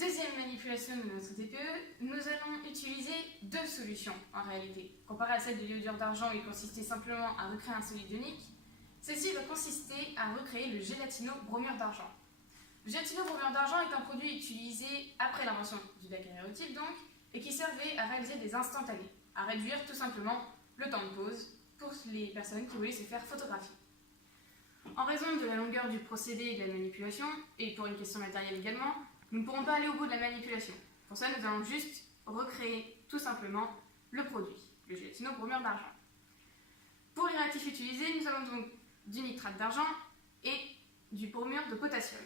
deuxième manipulation de notre TPE, nous allons utiliser deux solutions en réalité. Comparé à celle de l'iodure d'argent où il consistait simplement à recréer un solide ionique, celle-ci va consister à recréer le gélatino-bromure d'argent. Le gélatino-bromure d'argent est un produit utilisé après l'invention du daguerréotype donc, et qui servait à réaliser des instantanés, à réduire tout simplement le temps de pause pour les personnes qui voulaient se faire photographier. En raison de la longueur du procédé et de la manipulation, et pour une question matérielle également, nous ne pourrons pas aller au bout de la manipulation. Pour ça, nous allons juste recréer tout simplement le produit, le gélatino-bromure d'argent. Pour les réactifs utilisés, nous avons donc du nitrate d'argent et du bromure de potassium,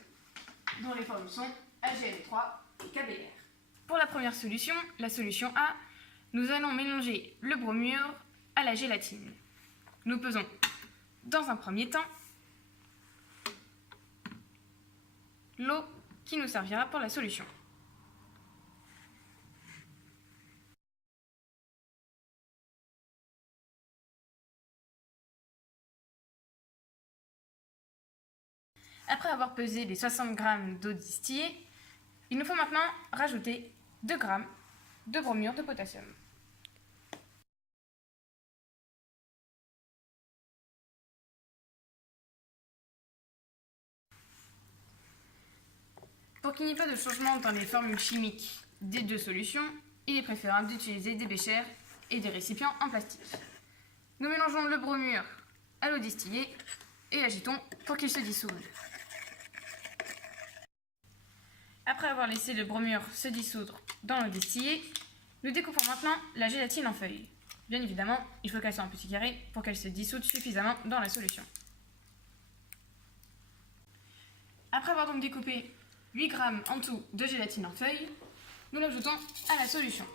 dont les formules sont AgNO3 et KBr. Pour la première solution, la solution A, nous allons mélanger le bromure à la gélatine. Nous pesons dans un premier temps l'eau qui nous servira pour la solution. Après avoir pesé les 60 g d'eau distillée, il nous faut maintenant rajouter 2 g de bromure de potassium. Pour qu'il n'y ait pas de changement dans les formules chimiques des deux solutions, il est préférable d'utiliser des béchères et des récipients en plastique. Nous mélangeons le bromure à l'eau distillée et agitons pour qu'il se dissoude. Après avoir laissé le bromure se dissoudre dans l'eau distillée, nous découpons maintenant la gélatine en feuilles. Bien évidemment, il faut qu'elle soit en petits carrés pour qu'elle se dissoude suffisamment dans la solution. Après avoir donc découpé 8 g en tout de gélatine en feuilles, nous l'ajoutons à la solution.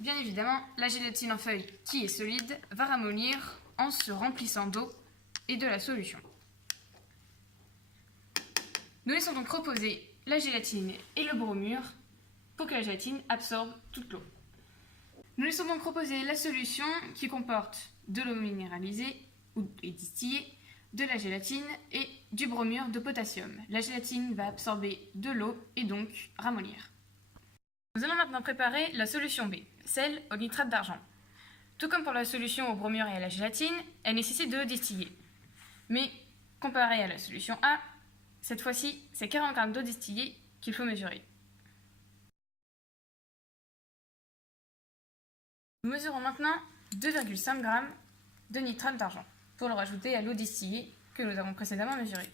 Bien évidemment, la gélatine en feuilles qui est solide va ramollir en se remplissant d'eau et de la solution. Nous laissons donc reposer la gélatine et le bromure pour que la gélatine absorbe toute l'eau. Nous laissons donc reposer la solution qui comporte de l'eau minéralisée et distillée, de la gélatine et du bromure de potassium. La gélatine va absorber de l'eau et donc ramollir. Nous allons maintenant préparer la solution B, celle au nitrate d'argent. Tout comme pour la solution au bromure et à la gélatine, elle nécessite de l'eau distillée. Mais comparé à la solution A, cette fois-ci, c'est 40 g d'eau distillée qu'il faut mesurer. Nous mesurons maintenant 2,5 g de nitrate d'argent pour le rajouter à l'eau distillée que nous avons précédemment mesurée.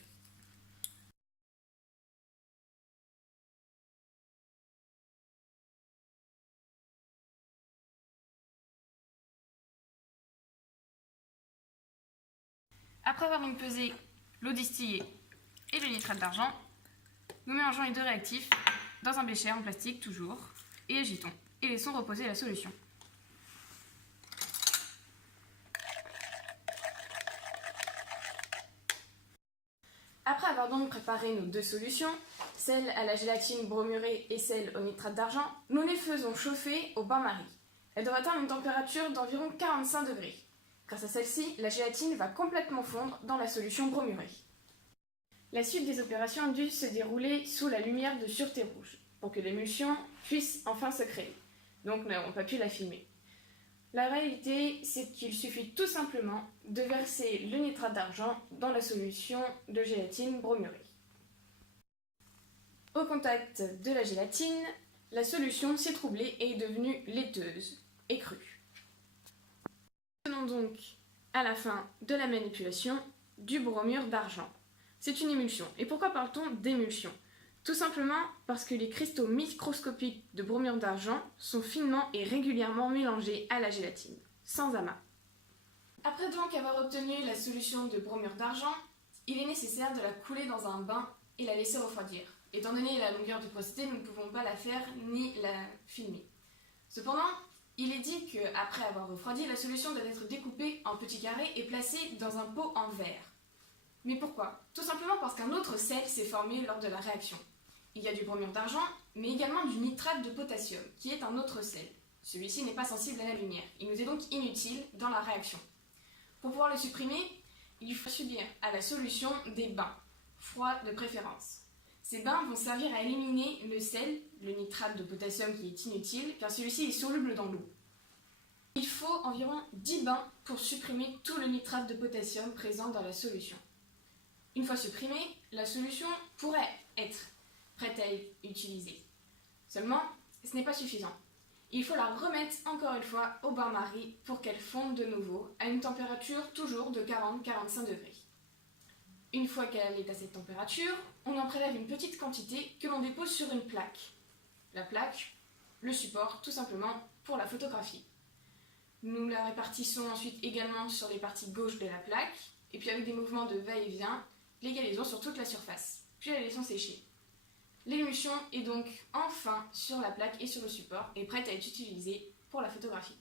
Après avoir donc pesé l'eau distillée et le nitrate d'argent, nous mélangeons les deux réactifs dans un bécher en plastique toujours et agitons et laissons reposer la solution. Après avoir donc préparé nos deux solutions, celle à la gélatine bromurée et celle au nitrate d'argent, nous les faisons chauffer au bain-marie. Elle doit atteindre une température d'environ 45 degrés. Grâce à celle-ci, la gélatine va complètement fondre dans la solution bromurée. La suite des opérations a dû se dérouler sous la lumière de sûreté rouge pour que l'émulsion puisse enfin se créer. Donc nous n'avons pas pu la filmer. La réalité, c'est qu'il suffit tout simplement de verser le nitrate d'argent dans la solution de gélatine bromurée. Au contact de la gélatine, la solution s'est troublée et est devenue laiteuse et crue. Tenons donc à la fin de la manipulation du bromure d'argent. C'est une émulsion. Et pourquoi parle-t-on d'émulsion ? Tout simplement parce que les cristaux microscopiques de bromure d'argent sont finement et régulièrement mélangés à la gélatine, sans amas. Après donc avoir obtenu la solution de bromure d'argent, il est nécessaire de la couler dans un bain et la laisser refroidir. Étant donné la longueur du procédé, nous ne pouvons pas la faire ni la filmer. Cependant, il est dit qu'après avoir refroidi, la solution doit être découpée en petits carrés et placée dans un pot en verre. Mais pourquoi ? Tout simplement parce qu'un autre sel s'est formé lors de la réaction. Il y a du bromure d'argent, mais également du nitrate de potassium, qui est un autre sel. Celui-ci n'est pas sensible à la lumière. Il nous est donc inutile dans la réaction. Pour pouvoir le supprimer, il faut subir à la solution des bains, froids de préférence. Ces bains vont servir à éliminer le sel, le nitrate de potassium qui est inutile, car celui-ci est soluble dans l'eau. Il faut environ 10 bains pour supprimer tout le nitrate de potassium présent dans la solution. Une fois supprimé, la solution pourrait être prête à être utilisée. Seulement, ce n'est pas suffisant. Il faut la remettre encore une fois au bain-marie pour qu'elle fonde de nouveau à une température toujours de 40-45 degrés. Une fois qu'elle est à cette température, on en prélève une petite quantité que l'on dépose sur une plaque. La plaque, le support tout simplement pour la photographie. Nous la répartissons ensuite également sur les parties gauches de la plaque, et puis avec des mouvements de va-et-vient, l'égalisons sur toute la surface, puis la laissons sécher. L'émulsion est donc enfin sur la plaque et sur le support et prête à être utilisée pour la photographie.